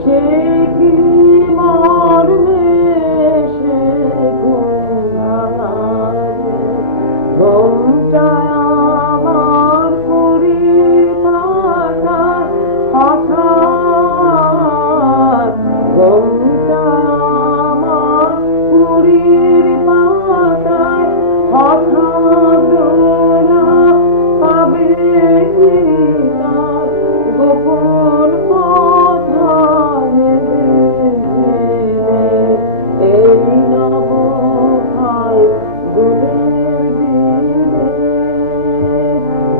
সে কি মর্মে সে ঘুমায় ঘুমটা আমার পুরী পাতায় হঠাৎ ঘুমটা আমার পুরীর পাতায় হঠাৎ দোলা পাবে কি তার গোপন কথা এই নব খাই গুণের দিনে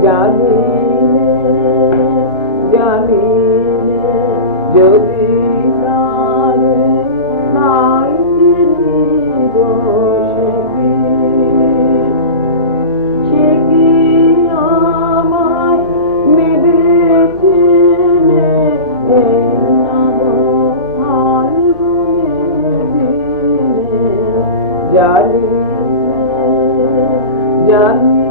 জানি জানি যদি তার নাই চিনি গো সে কি আমায় মেরেছে এই নব ফাল্গুনের দিনে জানি জানি